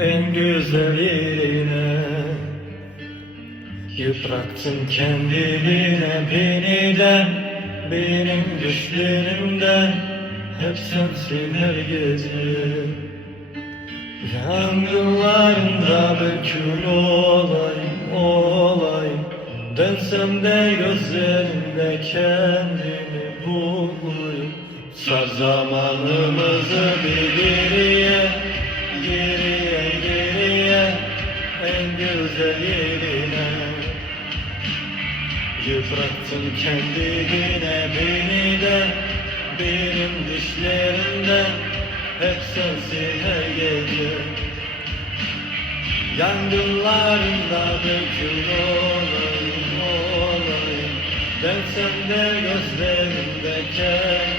en güzel yerine. Yıprattın kendine beni de, benim düşlerimden hep sensin her gece. Yangınlarında bir kül olayım, dönsem de gözlerinde kendimi bulayım. Sar zamanımızı bir geriye, en güzel yerine. Yıprattın kendine beni de, benim düşlerimden hep sensin her gece. Yangınlarında dökül olayım, dönsem de gözlerimde kendimi